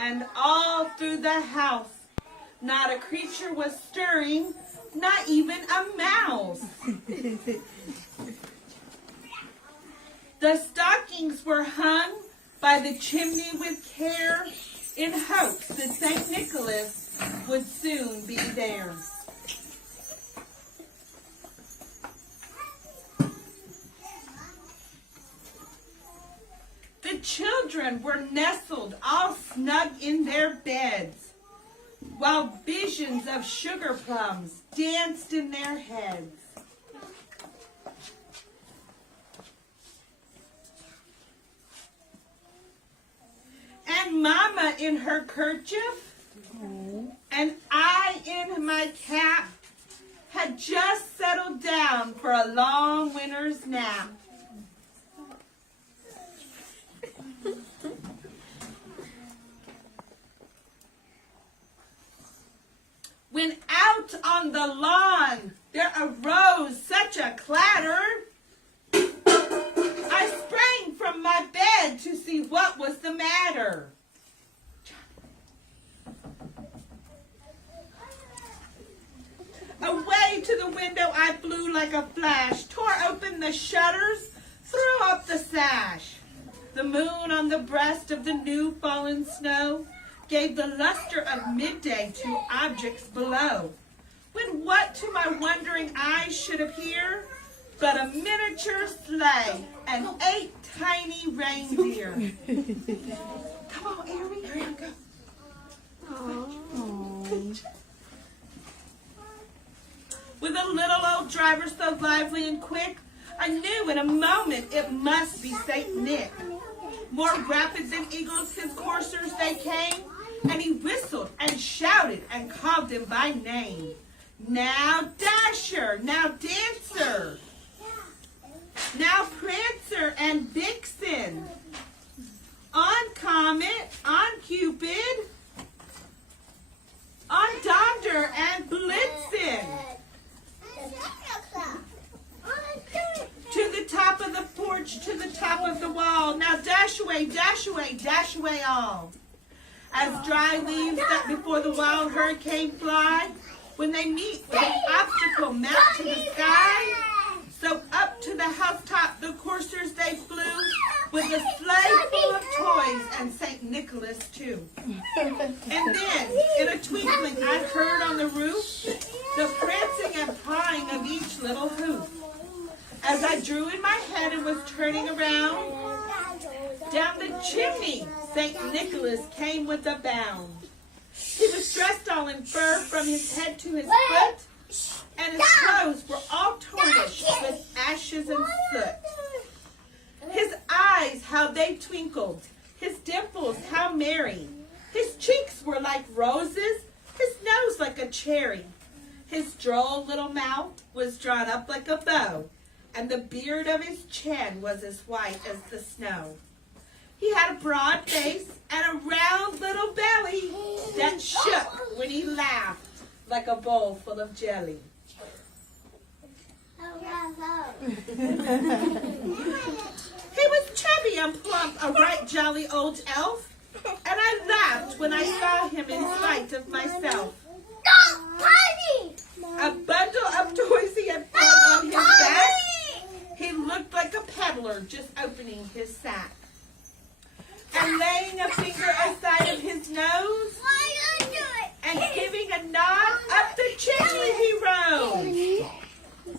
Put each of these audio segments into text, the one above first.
and all through the house not a creature was stirring, not even a mouse. The stockings were hung by the chimney with care, in hopes that St. Nicholas would soon be there. The children were nestled all snug in their beds, while visions of sugar plums danced in their heads. And Mama in her kerchief, and I in my cap, had just settled down for a long winter's nap. When out on the lawn there arose such a clatter, I sprang from my bed to see what was the matter. Away to the window I flew like a flash, tore open the shutters, threw up the sash. The moon on the breast of the new fallen snow gave the luster of midday to objects below, when what to my wondering eyes should appear but a miniature sleigh and 8 tiny reindeer. Come on, Ari, hurry up, go. With a little old driver so lively and quick, I knew in a moment it must be St. Nick. More rapid than eagles his coursers they came, and he whistled and shouted and called them by name. Now Dasher, now Dancer, now Prancer and Vixen, on Comet, on Cupid, on Donder and Blitzen. To the top of the porch, to the top of the wall. Now dash away, dash away, dash away all. As dry leaves that before the wild hurricane fly, when they meet with an obstacle mount to the sky, so up to the housetop the coursers they flew, with a sleigh full of toys and St. Nicholas too. And then, in a twinkling, I heard on the roof the prancing and pawing of each little hoof. As I drew in my head and was turning around, down the chimney St. Nicholas came with a bound. He was dressed all in fur from his head to his foot, and his clothes were all tarnished with ashes and soot. His eyes, how they twinkled, his dimples, how merry. His cheeks were like roses, his nose like a cherry. His droll little mouth was drawn up like a bow, and the beard of his chin was as white as the snow. He had a broad face and a round little belly that shook when he laughed like a bowl full of jelly. He was chubby and plump, a right jolly old elf, and I laughed when I saw him in spite of myself. A bundle of toys he had flung on his back. He looked like a peddler just opening his sack. And laying a finger aside of his nose, and giving a nod, up the chimney he rode.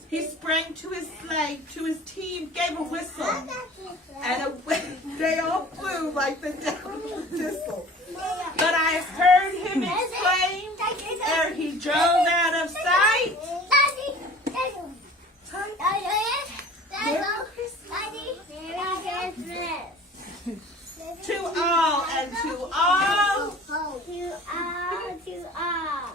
He sprang to his sleigh, to his team, gave a whistle, and away they all flew like the devil's thistle. But I heard him exclaim, ere he drove out of sight, to all and to all. To all.